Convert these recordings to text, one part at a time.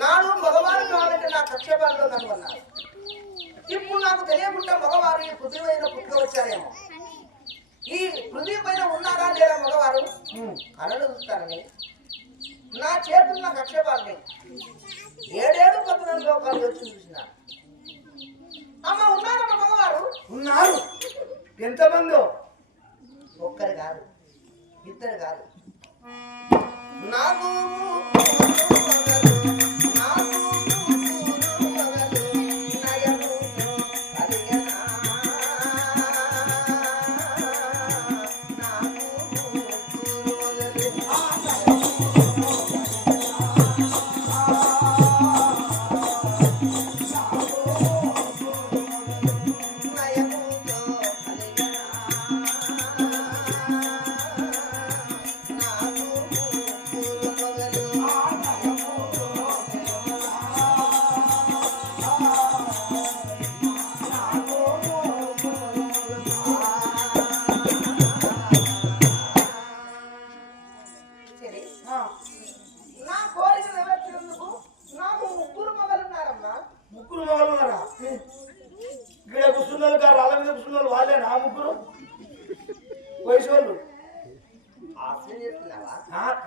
నాడు మగవారు కావాలంటే నా కక్షపాలలో నన్ను అన్నారు. ఇప్పుడు నాకు తెలియకుండా మగవారు ఈ పృథ్వీ పైన పుట్టుక వచ్చారేమో. ఈ పృథ్వీ పైన ఉన్నారా లేదా మగవారు కళలు చూస్తానని నా చేతున్న కక్షపాలని 7 పదుల లోకాలు వచ్చి చూసిన. అమ్మ ఉన్నారమ్మ మగవారు? ఉన్నారు. ఎంతమందో? ఒక్కరు కాదు, ఇద్దరు కాదు. నాకు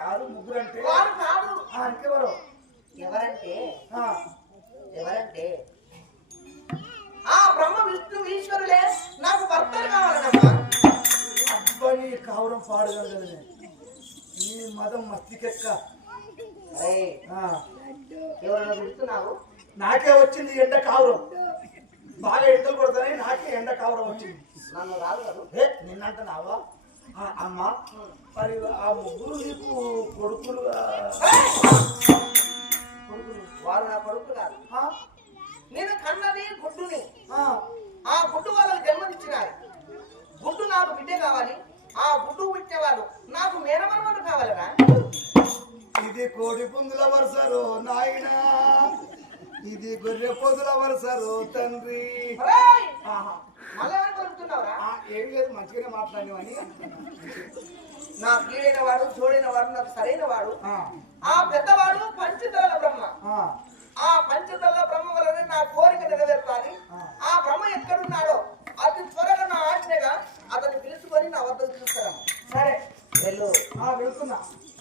కాదు ముగ్గురు అంటే ఎవరంటే ఎవరంటే ఆ బ్రహ్మ విష్ణు ఈశ్వరులే నాకు భర్తలు కావాలన్నమ్మా. అబ్బాయి కావడం పాడగలదు నీ మదం మస్తికెక్క. ఎవరన్నా పిలుస్తున్నావు? నాకే వచ్చింది ఎండ కావరం. బాగా ఎండలు కొడతాయి, నాకే ఎండ కావడం వచ్చింది. నన్ను రాదు కదా నిన్నంటున్నావా? అమ్మా మరి ఆ ముగ్గురు నీకు కొడుకులు వారు నా కొడుకు కాదు. నేను కన్నది గుడ్డుని. ఆ గుడ్డు వాళ్ళకి జన్మనిచ్చినారు. గుడ్డు నాకు బిడ్డే కావాలి. ఆ గుడ్డు పుట్టిన వాళ్ళు నాకు మేనమరమలు కావాలరా? ఇది కోడి పుందుల వరుసరు నాయనా, ఇది గొర్రె పొదుల వరుసరు తండ్రి. ఏం లేదు, మంచిగానే మాట్లాడినవని. నా కీడైన వాడు, చూడైన వాడు, నాకు సరైన వాడు. ఆ పెద్దవాడు పంచతల బ్రహ్మ. ఆ పంచతల బ్రహ్మ వల్లనే నా కోరిక నెరవేర్చాలి. ఆ బ్రహ్మ ఎక్కడున్నాడో అతి త్వరగా నా ఆజ్ఞగా అతన్ని పిలుచుకొని నా వద్దకు చూస్తాను. సరే వెళ్ళు. వెళ్తున్నా.